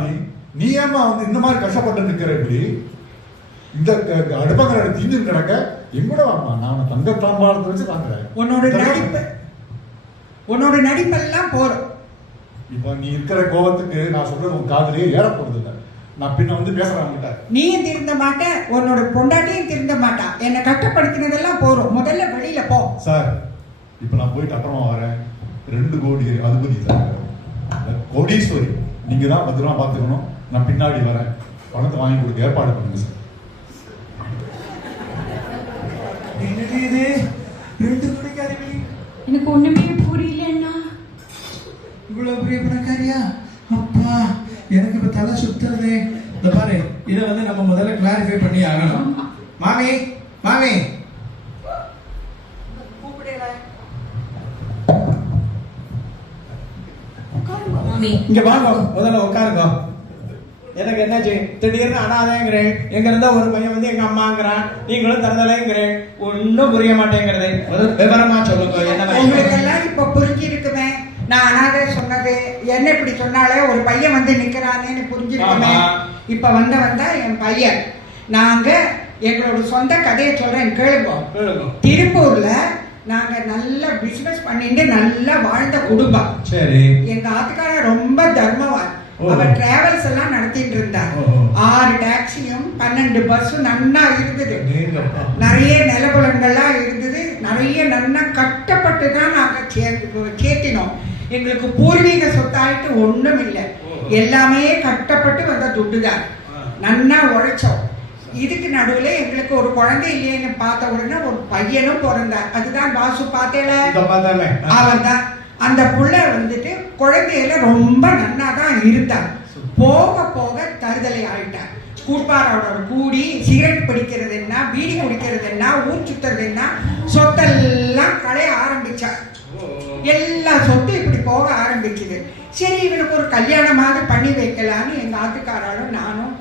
நீ ஏம்மா வந்து இந்த மாதிரி கஷ்டப்பட்டு நிக்கிற? இப்படி இந்த அடுப்பங்கரை தீந்து கிடக்க எங்கூட வாம்மா. நான் உன்னை தங்க தாம்பாளத்தை வச்சு தாங்குறேன். உன்னோட நடிப்பெல்லாம் போறோம். இப்ப நீ இருக்கிற கோபத்துக்கு நான் சொல்றது உன் காதலியே ஏற போறது இல்லை. நான் பின்ன வந்து பேசுறேன். நீயும் திருந்த மாட்ட, உன்னோட பொண்டாட்டியும் திருந்த மாட்டா. என்னை கட்டப்படுத்தினதெல்லாம் போறோம். முதல்ல வெளியில போ. சார் இப்ப நான் போயிட்டு அப்புறமா வரேன். 2 கோடி அதிபதி சார், கோடீஸ்வரி. நீங்க தான் பத்திரமா பாத்துக்கணும். நான் பின்னாடி வரேன். பணத்தை வாங்கி கொடுக்க ஏற்பாடு பண்ணுங்க சார். என்னது இது 2 கோடிக்கு அதிபதி? எனக்கு ஒண்ணுமே புரியலன்னா. இவ்வளவு பெரிய பணக்காரியா? அப்பா எனக்கு இப்ப தலை சுத்துறதே. இந்த பாரு, இதை வந்து நம்ம முதல்ல கிளாரிஃபை பண்ணி ஆகணும். மாமி மாமி மாமி இங்க வாங்க, முதல்ல உட்காருங்க. எனக்கு என்னாச்சு? திடீர்னு அனாதைங்கிறேன். எங்க இருந்தா ஒரு பையன் வந்து எங்க அம்மாங்கிறான், நீங்களும் தரதலைங்கிறேன். ஒன்னும் புரிய மாட்டேங்கிறது. விவரமா சொல்லுங்க. என்ன உங்களுக்கு எல்லாம் இப்ப புரிஞ்சிருக்குமே. நான் அனாதை சொன்னது என்ன இப்படி சொன்னாலே ஒரு பையன் வந்து நிக்கிறானேன்னு புரிஞ்சிருக்குமே. இப்ப வந்தா என் பையன். நாங்க எங்களோட சொந்த கதையை சொல்றேன், கேளுங்க. திருப்பூர்ல நாங்க நல்ல பிசினஸ் பண்ணிட்டு நல்லா வாழ்ந்த குடும்பம். சரி. எங்க ஆத்துக்காரர் ரொம்ப தர்மவான். அவர் டிராவல்ஸ் எல்லாம் நடத்திட்டு இருந்தார். 6 டாக்ஸியும் 12 பஸ்ஸும் நன்னா இருந்தது. நிறைய நிலபுலங்கள்லாம் இருந்தது. நிறைய நன்னா கட்டப்பட்டு தான் நாங்க சேர்த்தினோம். எங்களுக்கு பூர்வீக சொத்தாயிட்டு ஒண்ணும் இல்லை. எல்லாமே கட்டப்பட்டு வந்த துட்டுதான். நன்னா உழைச்சோம். இதுக்கு நடுவுல எங்களுக்கு ஒரு குழந்தை இல்லைன்னு பார்த்த உடனே ஒரு பையனும் பிறந்தார். அதுதான் வாசு. பார்த்தேல, அவர் தான். அந்த புள்ள வந்துட்டு குழந்தையில ரொம்ப நன்னா தான் இருந்தார். போக போக தருதலை ஆயிட்டார். கூட்பாரோட கூடி சிகரெட் பிடிக்கிறது என்ன, பீடி குடிக்கிறது என்ன, ஊர் சுத்துறது என்ன, சொத்தெல்லாம் களைய ஆரம்பிச்சார். எல்லா சொத்து இப்படி போக ஆரம்பிக்குது. சரி, இவனுக்கு ஒரு கல்யாணமாக பண்ணி வைக்கலான்னு எங்க ஆத்துக்காராலும் நானும்.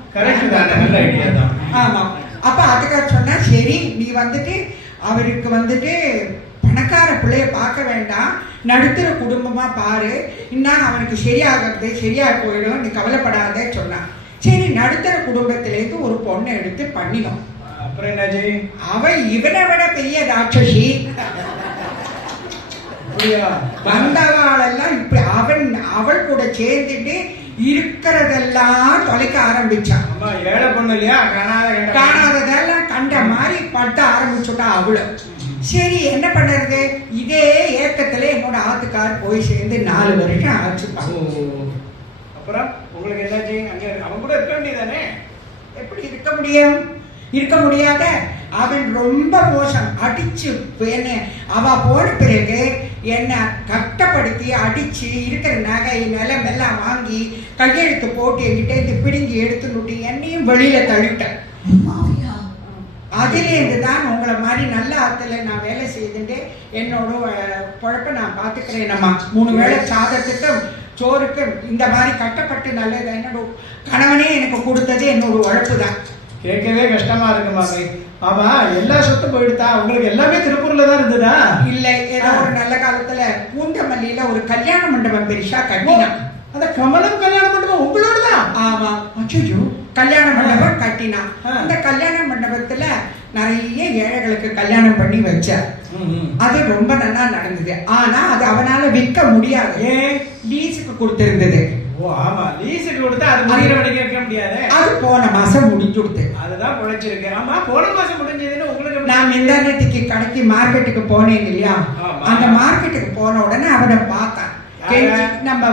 ஆமா. அப்ப ஆத்துக்கார் சொன்னா, சரி நீ வந்துட்டு அவருக்கு வந்துட்டு பணக்கார பிள்ளைய பார்க்க வேண்டாம், நடுத்தர குடும்பமா பாரு, இன்னும் அவனுக்கு சரியா போயிடும், நீ கவலைப்படாதே சொன்னான். சரி, நடுத்தர குடும்பத்திலேருந்து ஒரு பொண்ணை எடுத்து பண்ணினோம். அப்புறம் என்னாச்சு? அவன் இவனை விட பெரிய ராட்சசி. வந்தவாளெல்லாம் இப்படி அவள் கூட சேர்ந்துட்டு இருக்கிறதெல்லாம் தொலைக்க ஆரம்பிச்சான். ஏழை பொண்ணு இல்லையா, காணாததெல்லாம் கண்ட மாதிரி பட்ட ஆரம்பிச்சுட்டா அவளு. சரி, என்ன பண்றது? இதே ஏக்கத்துல என்னோட ஆத்துக்கார் போய் சேர்ந்து 4 வருஷம் ஆச்சுப்பான். அப்புறம் உங்களுக்கு என்னாச்சு? அங்க அவன் கூட இருக்க வேண்டியதானே? எப்படி இருக்க முடியும்? இருக்க முடியாத. அவன் ரொம்ப மோசம். அடிச்சு என்ன, அவ போன பிறகு என்ன கட்டப்படுத்தி அடிச்சு இருக்கிற நகை நிலம் எல்லாம் வாங்கி கையெழுத்து போட்டு என்கிட்ட இருந்து பிடுங்கி எடுத்துட்டு என்னையும் வெளியில தள்ளிட்டேன். அதிலேருந்து தான் உங்களை மாதிரி நல்ல ஆத்துல நான் வேலை செய்துட்டு என்னோட பொழப்ப நான் பாத்துக்கிறேன். நம்ம 3 வேளை சாதத்துக்கும் சோறுக்கும் இந்த மாதிரி கட்டப்பட்டு நல்லது என்னோட கணவனே எனக்கு கொடுத்தது என்னோட உழைப்பு தான். கேட்கவே கஷ்டமா இருக்கு மாமி. ஆமா, எல்லா சொத்தும் போயிடுதா? உங்களுக்கு எல்லாமே திருப்பூர்ல தான் இருந்ததா? இல்ல, ஏதோ ஒரு நல்ல காலத்துல பூந்தமல்லியில ஒரு கல்யாண மண்டபம் பெருசா கட்டினான். அந்த கமலம் கல்யாண மண்டபம் உங்களோடதான்? ஆமா. அச்சோ, கல்யாண மண்டபம் கட்டினான். அந்த கல்யாண மண்டபத்துல நிறைய ஏழைகளுக்கு கல்யாணம் பண்ணி வச்சார். அது ரொம்ப நல்லா நடந்தது. ஆனா அது அவனால விற்க முடியாது. லீஸுக்கு கொடுத்திருந்தது. ஓ ஆமா, லீஸுக்கு கொடுத்தா அது முடிகிற வரைக்கும் வைக்க முடியாது. அது போன மாசம் முடிஞ்சுடுது. அதுதான் பொழைச்சிருக்கு. ஆமா, போன மாசம் முடிஞ்சதுன்னு உங்களுக்கு. நான் இன்டர்நெட்டுக்கு கடைக்கு மார்க்கெட்டுக்கு போனேன் இல்லையா, அந்த மார்க்கெட்டுக்கு போன உடனே அவனை பார்த்தான். நம்ம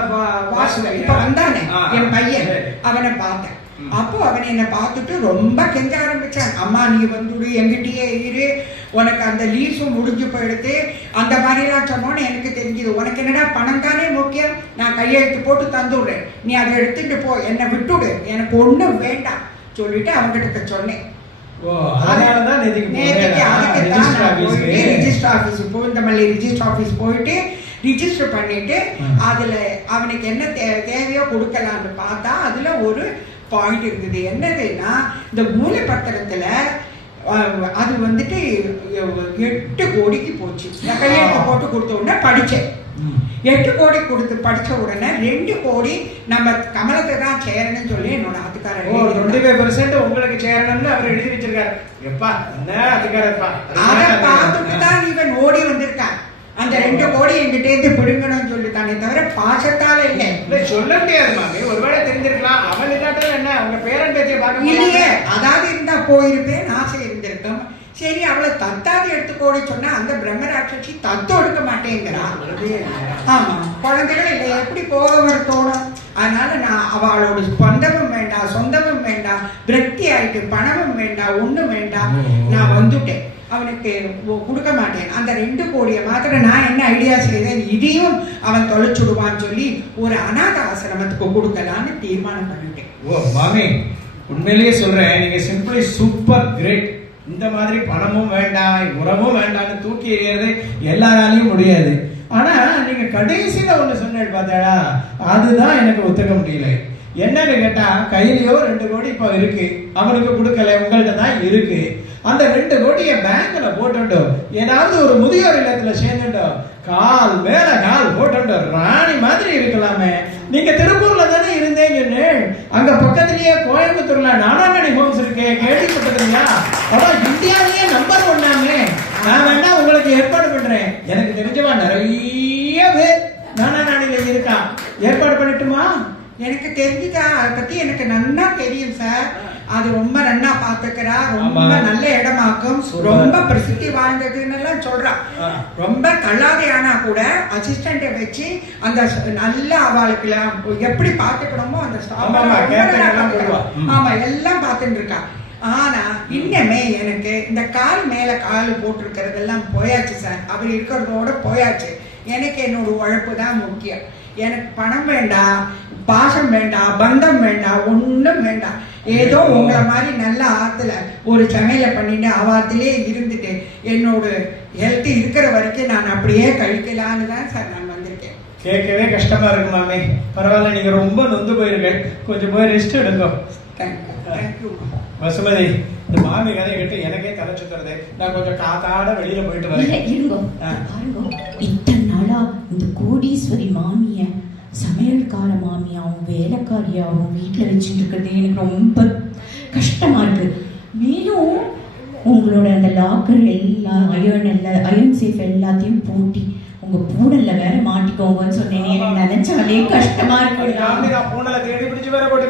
வாசு இப்ப வந்தானே என் பையன், அவனை பார்த்தேன். அப்போ அவன் என்ன பார்த்துட்டு ரொம்ப கெஞ்ச ஆரம்பிச்சான். அம்மா நீ வந்துடு, எங்கிட்டயே இரு, உனக்கு அந்த லீஸும் முடிஞ்சு போயிடுது, அந்த மாதிரிலாம் சொன்னோன்னு எனக்கு தெரிஞ்சுது. உனக்கு என்னடா பணம் தானே முக்கியம், நான் கையெழுத்து போட்டு தந்துடுறேன், நீ அதை எடுத்துட்டு போ, என்னை விட்டுடு, எனக்கு ஒன்றும் வேண்டாம் சொல்லிட்டு அவன்கிட்ட சொன்னேன். ஓ, அதனாலதான் நேற்றுக்கு அதுக்கு தான் போயிட்டு register office Poonamallee register office போயிட்டு ரிஜிஸ்டர் பண்ணிட்டு அதுல அவனுக்கு என்ன தேவையோ கொடுக்கலாம்னு பார்த்தா அதுல ஒரு பாயிண்ட் இருக்குது. என்னதுன்னா இந்த மூலப்பத்திரத்துல அது வந்துட்டு 8 கோடிக்கு போச்சு. கையெழுத்து போட்டு கொடுத்த உடனே படிச்சேன். 8 கோடி கொடுத்து படிச்ச உடனே 2 கோடி நம்ம கமலத்தை தான் சேரணும்னு சொல்லி என்னோட ஆத்துக்காரர் 25% உங்களுக்கு சேரணும்னு அவர் எழுதி வச்சிருக்காரு. எப்பா என்ன அதுக்காரப்பா, அதை பார்த்துட்டு தான் இவன் ஓடி வந்திருக்கான். அந்த 2 கோடி என்கிட்ட இருந்து பிடுங்கணும்னு சொல்லிட்டானே தவிர பாசத்தால இல்லை. சொல்ல முடியாது மாமி, ஒருவேளை தெரிஞ்சிருக்கலாம். அவன் இல்லாட்டும் என்ன உங்க பேரன் பேத்தியை பார்க்க இல்லையே, அதாவது இருந்தா போயிருப்பேன், ஆசை இருந்திருக்கும். சரி, அவளை தத்தாது எடுத்துக்கோடி சொன்னா அந்த பிரம்மராட்சி தத்து எடுக்க மாட்டேங்கிறா. ஆமா, குழந்தைகள் இல்லை, எப்படி போக வரத்தோடும். அதனால நான் அவளோட பந்தமும் வேண்டாம், சொந்தமும் வேண்டாம், விரக்தி ஆயிட்டு, பணமும் வேண்டாம், ஒண்ணும் வேண்டாம், நான் வந்துட்டேன். அவனுக்கு கொடுக்க மாட்டேன். அந்த 2 கோடியை மாத்திரம் நான் என்ன ஐடியா செய்தேன், இதையும் அவன் தொலைச்சுடுவான்னு சொல்லி ஒரு அநாத ஆசிரமத்துக்கு கொடுக்கலான்னு தீர்மானம் பண்ணிட்டேன். ஓ மாமி, உண்மையிலேயே சொல்றேன், நீங்க சிம்பிளி சூப்பர் கிரேட். இந்த மாதிரி பணமும் வேண்டாம், உரமும் வேண்டாம்னு தூக்கி எறியறது எல்லாராலையும் முடியாது. ஆனா நீங்க கடைசியில ஒண்ணு சொன்னேன் பார்த்தாடா, அதுதான் எனக்கு ஒத்துக்க முடியல. என்னன்னு கேட்டா, கையிலயோ 2 கோடி இப்ப இருக்கு, அவனுக்கு கொடுக்கல, உங்கள்கிட்ட தான் இருக்கு. அந்த 2 கோடியை பேங்க்ல போட்டுட்டோ, ஏதாவது ஒரு முதியோர் இல்லத்துல சேர்ந்துட்டோ, கால் மேல கால் போட்டுட்டோ ராணி மாதிரி இருக்கலாமே. நீங்க திருப்பூர்ல தானே இருந்தேன்னு, அங்க பக்கத்துலயே கோயம்புத்தூர்ல நானாங்கடி ஹோம்ஸ் இருக்கு, கேள்விப்பட்டதுங்களா? அதான் இந்தியாவிலேயே நம்பர் 1. நான் வேணா உங்களுக்கு ஏற்பாடு பண்றேன். எனக்கு தெரிஞ்சவா நிறைய பேர் நானாடியில இருக்கா, ஏற்பாடு பண்ணட்டுமா? எனக்கு தெரிஞ்சுட்டா, அதை பத்தி எனக்கு நன்னா தெரியும் சார். அது ரொம்ப நன்னா பாத்துக்கிறா, ரொம்ப நல்ல இடமாக்கும், ரொம்ப பிரசித்தி வாய்ந்ததுன்னு எல்லாம் சொல்றா. ரொம்ப கல்லாதை ஆனா கூட அசிஸ்டண்ட வச்சு அந்த நல்ல அவளுக்கு எப்படி பாத்துக்கணுமோ அந்த ஆமா எல்லாம் பாத்துட்டு இருக்கா. ஆனா இன்னமே எனக்கு இந்த கால் மேல கால் போட்டிருக்கிறதெல்லாம் போயாச்சு சார். அவர் இருக்கிறதோட போயாச்சு. எனக்கு என்னோட உழைப்பு தான் முக்கியம். எனக்கு பணம் வேண்டாம், பாசம் வேண்டாம், பந்தம் வேண்டாம், ஒண்ணும் வேண்டாம். ஏதோ உங்களை மாதிரி நல்ல ஆத்துல ஒரு சமையல பண்ணிட்டு அவாத்திலே இருந்துட்டு என்னோட ஹெல்த் இருக்கிற வரைக்கும் நான் அப்படியே கழிக்கலான்னு தான் சார் நான் வந்திருக்கேன். கேட்கவே கஷ்டமா இருக்கு மாமி. பரவாயில்ல, நீங்க ரொம்ப நொந்து போயிருக்கேன், கொஞ்சம் போய் ரெஸ்ட் எடுங்க. தேங்க்யூ வசுமதி, இந்த மாமி கதை கேட்டு எனக்கே தலை சுத்துறது. நான் கொஞ்சம் காத்தாட வெளியில போயிட்டு வரேன். இருங்கோ, பாருங்கோ, இத்தனை நாளா இந்த கோடீஸ்வரி மாமிய சமையல்கார மாமியாவும் வேலைக்காரியாவும் வீட்டுல வச்சுட்டு இருக்கிறது எனக்கு ரொம்ப கஷ்டமா இருக்கு. மேலும் உங்களோட அந்த லாக்கர் எல்லாம் அயன் சேஃப் எல்லாத்தையும் பூட்டி உங்க பூடல்ல வேற மாட்டிக்கோங்கன்னு சொன்னேன். எனக்கு நினைச்சாலே கஷ்டமா இருக்கு. பூனல தேடி பிடிச்சு வேற போட்டு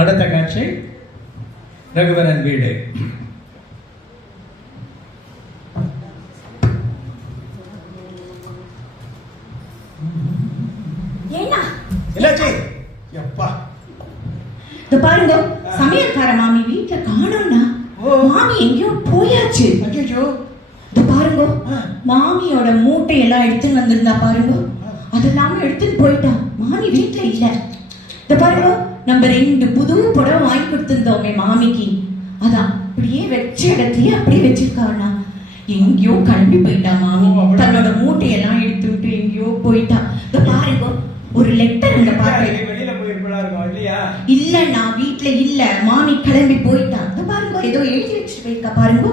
அடுத்த காட்சி ரகுவரன் வீடு. பாருங்க, சமையல்கார மாமி வீட்டுல காணோம்னா, மாமி எங்கேயோ போயாச்சு. பாருங்க, மாமியோட மூட்டையெல்லாம் எடுத்துன்னு வந்திருந்தா பாருங்க, அதெல்லாம் எடுத்துன்னு போயிட்டா. மாமி வீட்டுல இல்ல. இந்த பாருங்க, நம்ம 2 புது புடவை வாங்கி கொடுத்திருந்தோமே மாமிக்கு, அதான் அப்படியே வச்ச இடத்தையே அப்படியே வச்சிருக்காருனா. எங்கேயோ கிளம்பி போயிட்டா மாமி. தன்னோட மூட்டையெல்லாம் எடுத்து விட்டு எங்கேயோ போயிட்டா. இந்த பாருங்க, ஒரு லெட்டர் இந்த பாருங்க. இல்ல, நான் வீட்டுல இல்ல, மாமி கிளம்பி போயிட்டா. இந்த பாருங்க, ஏதோ எழுதி வச்சுட்டு போயிருக்கா பாருங்க.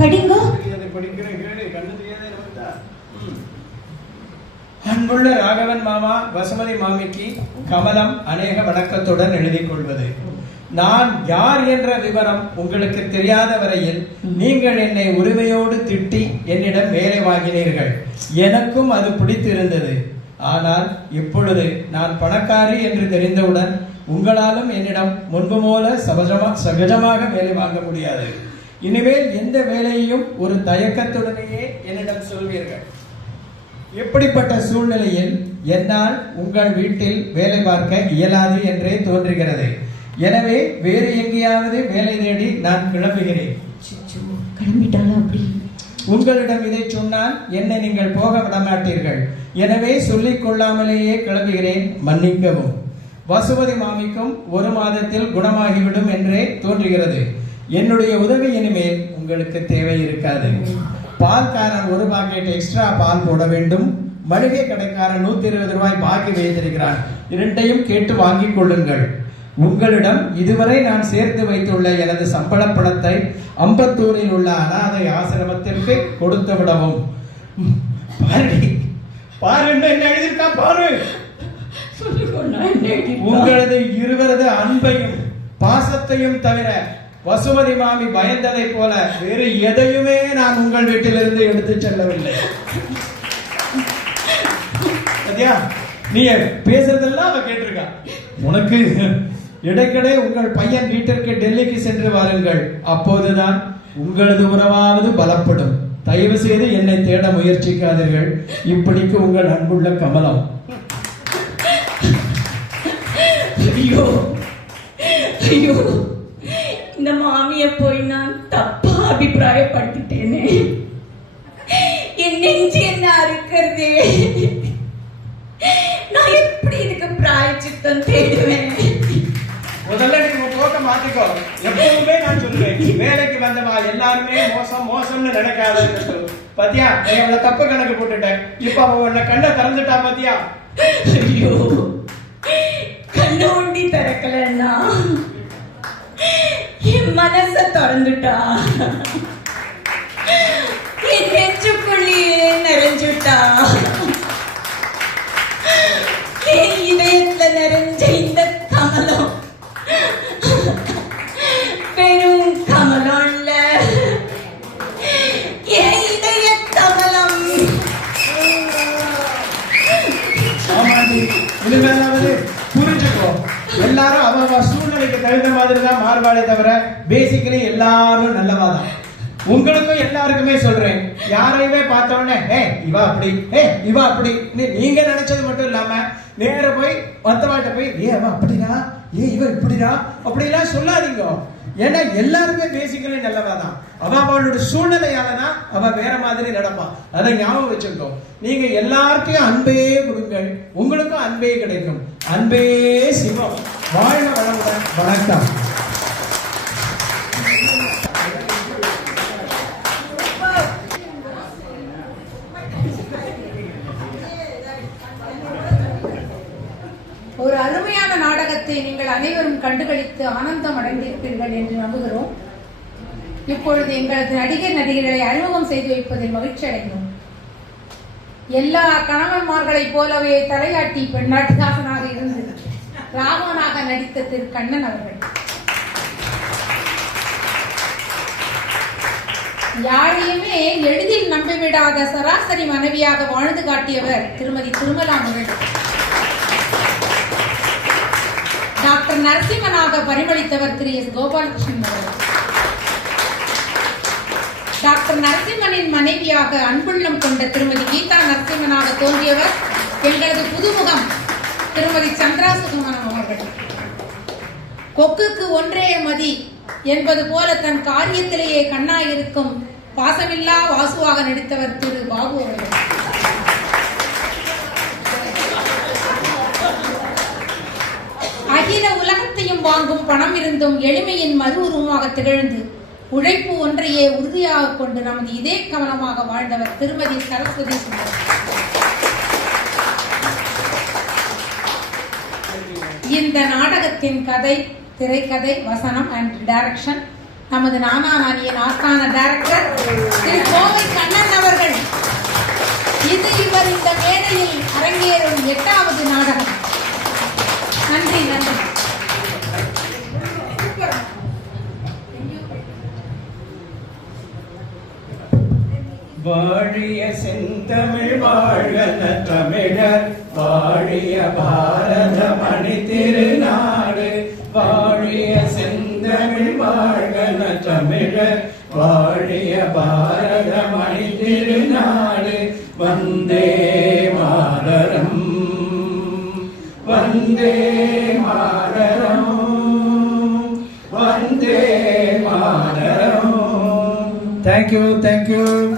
படிங்க. அன்புள்ள ராகவன் மாமா, வசுமதி மாமிக்கு கமலம் அநேக வணக்கத்துடன் எழுதி கொள்வது. நான் யார் என்ற விவரம் உங்களுக்கு தெரியாத வரையில் நீங்கள் என்னை உரிமையோடு திட்டி என்னிடம் வேலை வாங்கினீர்கள். எனக்கும் அது பிடித்திருந்தது. ஆனால் இப்பொழுது நான் பணக்காரி என்று தெரிந்தவுடன் உங்களாலும் என்னிடம் முன்பு போல சகஜமாக வேலை வாங்க முடியாது. இனிமேல் எந்த வேலையையும் ஒரு தயக்கத்துடனேயே என்னிடம் சொல்வீர்கள். எப்படிப்பட்ட சூழ்நிலையில் என்னால் உங்கள் வீட்டில் வேலை பார்க்க இயலாது என்றே தோன்றுகிறது. எனவே வேறு எங்கேயாவது வேலை தேடி நான் கிளம்புகிறேன். கிளம்பிட்டாலும் அப்படி உங்களிடம் இதை சொன்னால் என்னை நீங்கள் போக விடமாட்டீர்கள். எனவே சொல்லிக் கொள்ளாமலேயே கிளம்புகிறேன், மன்னிக்கவும். வசுமதி மாமிக்கும் 1 மாதத்தில் குணமாகிவிடும் என்றே தோன்றுகிறது. என்னுடைய உதவி இனிமேல் உங்களுக்கு தேவை இருக்காது. பால்காரன் 1 பாக்கெட் எக்ஸ்ட்ரா பால் போட வேண்டும். மளிகை கடைக்காரன் 120 ரூபாய் பாக்கி வைத்திருக்கிறான். 2யும் கேட்டு வாங்கிக் கொள்ளுங்கள். உங்களிடம் இதுவரை நான் சேர்த்து வைத்துள்ள எனது சம்பள பணத்தை அம்பத்தூரில் உள்ள அனாதை ஆசிரமத்திற்கு கொடுத்து விடவும். பாரு என்ன எழுதியிருக்கா பாரு. உங்களது இருவரது அன்பையும் பாசத்தையும் தவிர வசுமதி மாமி பயந்ததை போல வேறு எதையுமே நான் உங்கள் வீட்டிலிருந்து எடுத்து செல்லவில்லை. நீ பேசுறதெல்லாம் அவ கேட்டிருக்கா. உனக்கு இடைக்கிடையே உங்கள் பையன் வீட்டிற்கு டெல்லிக்கு சென்று வாருங்கள். அப்போதுதான் உங்களது உறவாவது பலப்படும். தயவு செய்து என்னை தேட முயற்சிக்காதீர்கள். இப்படிக்கு உங்கள் அன்புள்ள கமலம். ஐயோ ஐயோ, இந்த மாமிய போய் நான் தப்பா அபிப்பிராயப்படுத்திட்டேனே. என் நெஞ்சு என்ன அறுக்கிறதே. நான் எப்படி இதுக்கு பிராயச்சித்தம் தேடுவேன்? முதல்ல நீங்க போக்க மாத்திக்கோ. எப்பவுமே நான் சொல்றேன், வேலைக்கு வந்தவா எல்லாருமே மோசம் மோசம்னு நினைக்காத. பாத்தியா, நீ அவளை தப்பு கணக்கு போட்டுட்டேன். இப்ப அவ உன்னை கண்ணை திறந்துட்டா பாத்தியா. ஐயோ, கண்ணு ஒண்டி திறக்கலன்னா என் மனச திறந்துட்டா. என் நெஞ்சுக்குள்ளேயே நிறைஞ்சுட்டா. என் இதயத்துல நிறைஞ்ச இந்த கமலம் பெரும் கமலம் இல்ல, என் இதய கமலம். இனிமேலாவது புரிஞ்சுக்கோ. எல்லாரும் அவ சூழ்நிலைக்கு தகுந்த மாதிரி தான் மாறுபாடே தவிர பேசிக்கலி எல்லாரும் நல்லவாதான். உங்களுக்கும் எல்லாருக்குமே சொல்றேன், யாரையுமே பார்த்த உடனே இவா அப்படி இவா அப்படி நீங்க நினைச்சது மட்டும் இல்லாம நேர போய் மத்தவாட்ட போய் அவ அப்படிடா இவ இப்படிடா அப்படிலாம் சொல்லாதீங்க. ஏன்னா எல்லாருமே பேசிக்கலி நல்லவாதான். அவளோட சூழ்நிலையாலதான் அவ வேற மாதிரி நடப்பான். அதை ஞாபகம் வச்சுக்கோ. நீங்க எல்லாருக்கும் அன்பே கொடுங்கள், உங்களுக்கும் அன்பே கிடைக்கும். அன்பே சிவம். வாழ்க வளமுடன். வணக்கம். ஒரு அருமையான நாடகத்தை நீங்கள் அனைவரும் கண்டுகளித்து ஆனந்தம் அடைந்திருப்பீர்கள் என்று நம்புகிறோம். இப்பொழுது எங்களது நடிகர் நடிகைகளை அறிமுகம் செய்து வைப்பதில் மகிழ்ச்சி அடைந்தோம். எல்லா கணவன்மார்களைப் போலவே தலையாட்டி பெண்ணாட்டுதாசனாக இருந்து ராமனாக நடித்த திரு கண்ணன் அவர்கள். யாரையுமே எளிதில் நம்பிவிடாத சராசரி மனைவியாக வாழ்ந்து காட்டியவர் திருமதி திருமலா அவர்கள். டாக்டர் நரசிம்மனாக பரிமளித்தவர் திரு எஸ் கோபாலகிருஷ்ணன் அவர்கள். டாக்டர் நரசிம்மனின் மனைவியாக அன்புள்ளம் கொண்ட திருமதி கீதா நரசிம்மனாக தோன்றியவர் எங்களது புதுமுகம் திருமதி சந்திரா சுகுமணன் அவர்கள். கொக்குக்கு ஒன்றே மதி என்பது போல தன் காரியத்திலேயே கண்ணாயிருக்கும் பாசமில்லா வாசுவாக நடித்தவர் திரு பாபு அவர்கள். அகில உலகத்தையும் வாங்கும் பணம் இருந்தும் எளிமையின் மறு உருவமாக திகழ்ந்து உழைப்பு ஒன்றையே உறுதியாக கொண்டு நமது இதே கவனமாக வாழ்ந்தவர் திருமதி சரஸ்வதி சுந்தர். இந்த நாடகத்தின் கதை, திரைக்கதை, வசனம் அண்ட் டைரக்ஷன் நமது நானா நானியின் ஆஸ்தான டைரக்டர் திரு கோவை கண்ணன் அவர்கள். இது இவர் இந்த மேடையில் அரங்கேறும் 8வது நாடகம். நன்றி நன்றி. வாழிய செந்தமிழ் வாழ்க தமிழர், வாழிய பாரத மணி திருநாடு. வாழிய செந்தமிழ் வாழ்க தமிழர், வாழிய பாரத மணி திருநாடு. வந்தே மாதரம். வந்தே மாதரம் வந்தே மாதரம். தேங்க்யூ.